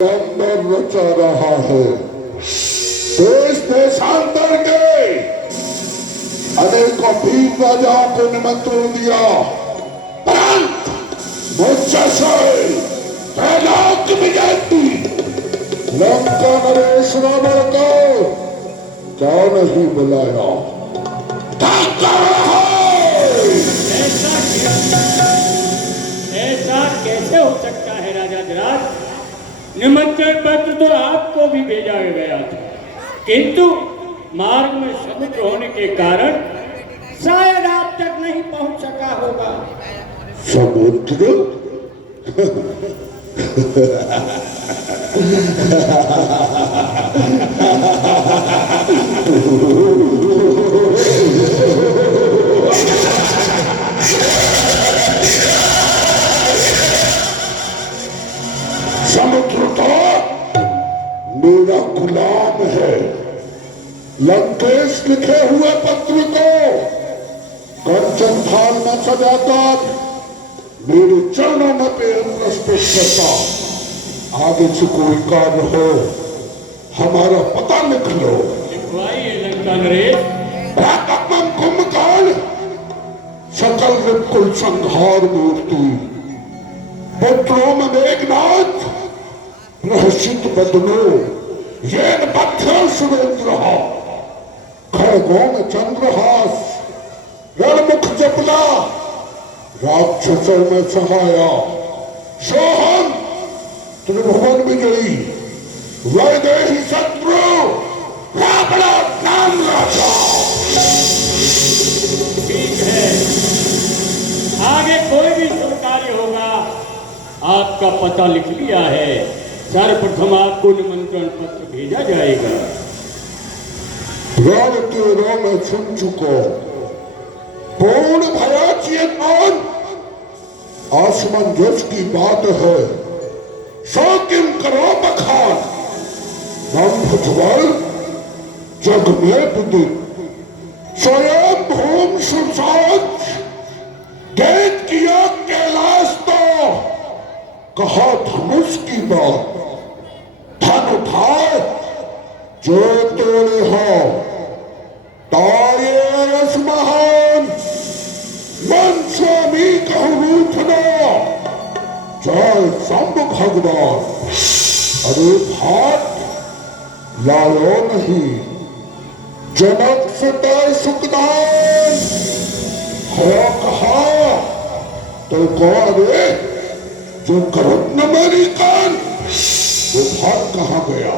अंदर रचा रहा है। देश देशांतर के अनेकों वीर राजाओं को निमंत्रण दिया, परंतु मुझसे त्रैलोक की विजय की लंका नरेश रावण को क्या नहीं बुलाया? ऐसा कैसे हो सकता है राजा धीराज? निमंत्रण पत्र तो आपको भी भेजा गया था, किंतु मार्ग में समुद्र होने के कारण शायद आप तक नहीं पहुंच सका होगा। समुद्र? समुद्र तो मेरा गुलाम है। लंकेश लिखे हुए पत्र को कंचन थाल में सजाकर मेरे चरणों में प्रस्तुत करता। आगे से कोई कार्य हो, हमारा पता लिख लो। लिखवाइए लंका नरेश। कुंभकाल सकल विपुल संहार मूर्ति पुत्रों में मेघनाथ रहसित बदनो ये पत्थर सुरेंद्र खड़गों में चंद्रहास रणमुख जपला राक्षसों में सहाया सोहम त्रिभुवन विजयी वैदेही शत्रु रावण नाम राजा। ठीक है, आगे कोई भी शुभ कार्य होगा आपका पता लिख लिया है। सर्वप्रथम आपको निमंत्रण पत्र भेजा जाएगा। रण के रण में सुन चुको पूर्ण भया चेतन आसमंजस की बात है। सो किम करो बखान नंभुजवल जग में विदित स्वयं भूम सुरसाज देख किया कैलाश तो कहा धनुष की बात धन उठाए जो तोड़े हो तारे रस महान मन स्वामी कहूँ रूठना जय शंभु भगवान। अरे भाट लालो नहीं जनक सुता सुखदान हो कहा तो कौन रे जो करुण न मेरी कान वो भाग कहाँ गया?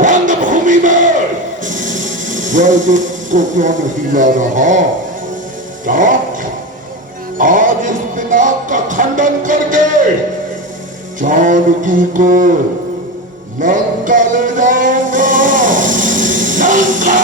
रंग भूमि में वैदिक को क्यों नहीं ला रहा? आज इस पिनाक का खंडन करके जानकी को लंका ले जाऊंगा। लंका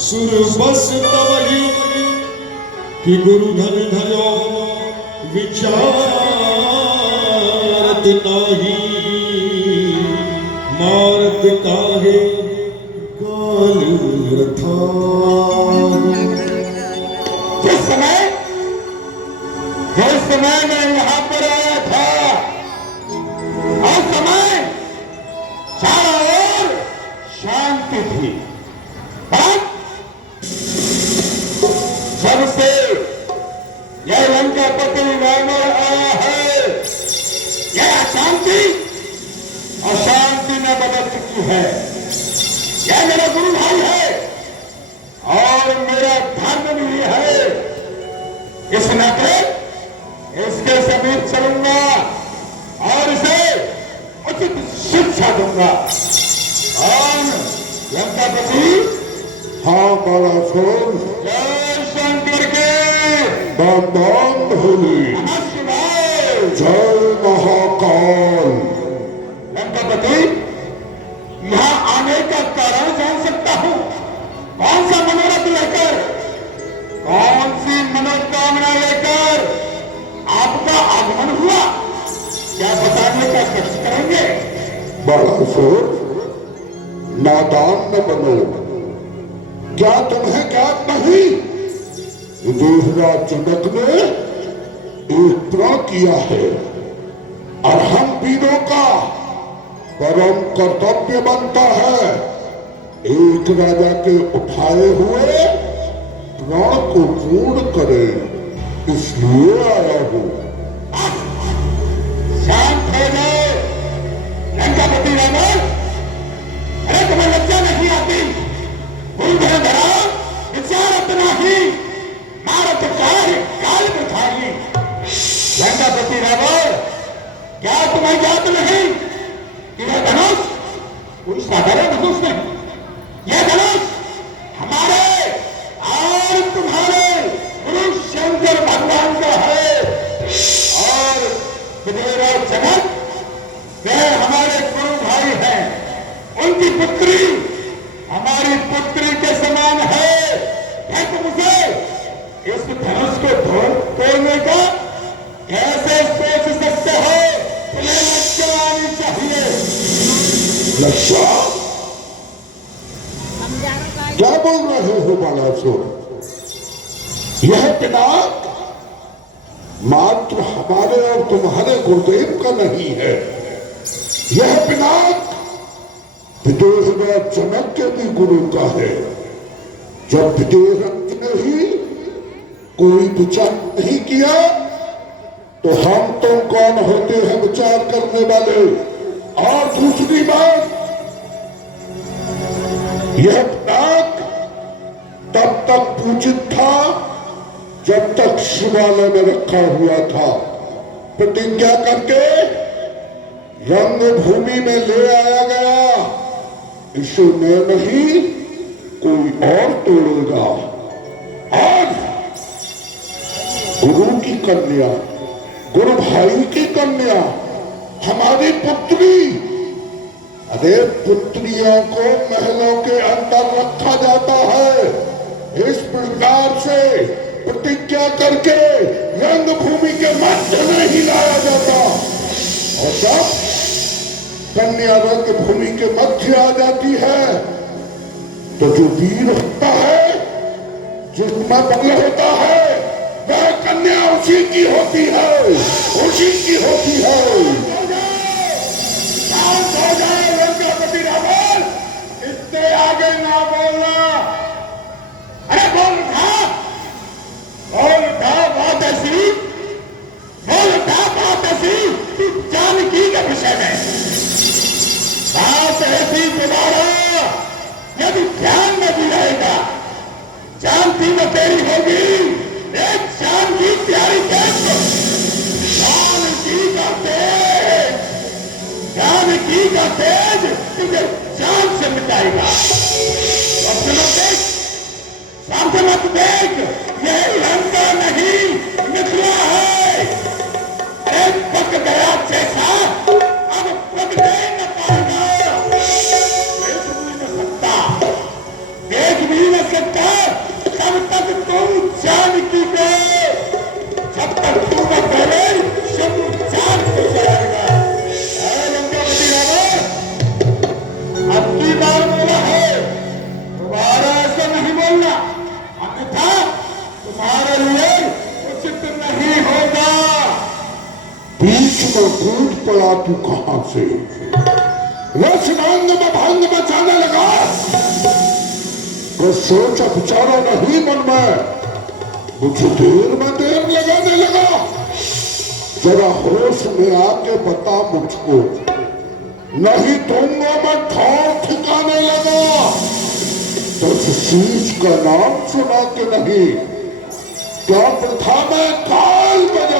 सुर बस तवही कि गुरु धन धरो विचारत नाही मारत काहे गाल रथा। जिस समय मैं यहाँ पर आया था उस समय चारों ओर शांति थी। जब से यह लंकापति रावण आया है यह अशांति अशांति में बदल चुकी है। यह मेरा गुरु भाई है और मेरा धर्म भी है। इस नाते इसके समीप चलूंगा और इसे उचित शिक्षा दूंगा। और लंकापति हाँ बड़ा सोन जय शंकर के बम बम भोले जय महाकाल। लंकापति यहाँ आने का कारण जान सकता हूँ? कौन सा मनोरथ लेकर कौन सी मनोकामना लेकर बड़ासुर, नादान न बनो। क्या तुम्हें ज्ञात नहीं, देवराज जनक ने एक प्रण किया है और हम वीरों का परम कर्तव्य बनता है एक राजा के उठाए हुए प्रण को पूर्ण करे, इसलिए आया हूं। शांत हो जाओ लंकापति रावण। अरे तुम्हें लज्जा नहीं आती? भूल धरा विचार अपना ही मारत काल प्रथाही। लंकापति रावण, क्या तुम्हें ज्ञात नहीं कि यह धनुष कोई साधारण धनुष नहीं, यह धनुष हमारे और तुम्हारे गुरु शंकर भगवान का है। और विदेहराज जनक वे हमारे गुरु भाई हैं, उनकी पुत्री हमारी पुत्री के समान है। क्या तुम उसे इस धनुष को तोड़ने का कैसे सोच सकते हो? तुम्हें लज्जा आनी चाहिए। लज्जा? क्या बोल रहे हो बालासुर? यह पिनाक मात्र हमारे और तुम्हारे गुरुदेव का नहीं है, यह पिनाक विदेहराज जनक के भी गुरु का है। जब विदेहराज ने ही कोई विचार नहीं किया तो हम तुम कौन होते हैं विचार करने वाले? और दूसरी बात, यह पिनाक तब तक पूजित था जब तक शिवालय में रखा हुआ था। प्रतिज्ञा करके रंगभूमि में ले आया गया, इसे मैं नहीं कोई और तोड़ेगा। आज गुरु की कन्या, गुरु भाई की कन्या, हमारी पुत्री, अरे पुत्रियों को महलों के अंदर रखा जाता है, इस प्रकार से प्रतिज्ञा करके रंगभूमि के मध्य में ही लाया जाता। और जब कन्या रंगभूमि के मध्य आ जाती है तो जो वीर होता है, जिसमें बल होता है, वह कन्या उसी की होती है, उसी की होती है। शांत हो जाए लंकापति रावण, इससे आगे ना बोलना। अरे बोल था बात ऐसी, बोल था बात ऐसी कि जानकी के विषय में बात ऐसी दोबारा यदि ध्यान में भी रहेगा, जानती में तेरी होगी एक जानकी प्यारी देश, जानकी का तेज, जानकी का तेज तुझे जान से मिटाएगा। अब सुनो देख, सामने मत देख, यह लंका नहीं निकला है। अरे पक गया जैसा अब पकड़े न पाएगा। देख भी न सकता तब तक तुम जानकी को, जब तक तू न करे शत्रु जान हो जाएगा। लंकापति रावण, अब की बार बोला है, दोबारा ऐसा नहीं बोलना, अन्यथा तुम्हारे लिए उचित नहीं होगा। बीच में कूद पड़ा तू कहां से? रसनांग में भंग मचाने लगा। तो सोचा विचारा नहीं मन में, मुझे देर लगाने लगा। जरा होश में आके बता मुझको, नहीं दूंगा मैं ठाव ठिकाने लगा। तो चीज का नाम सुना के नहीं, क्या प्रथा में काल बजा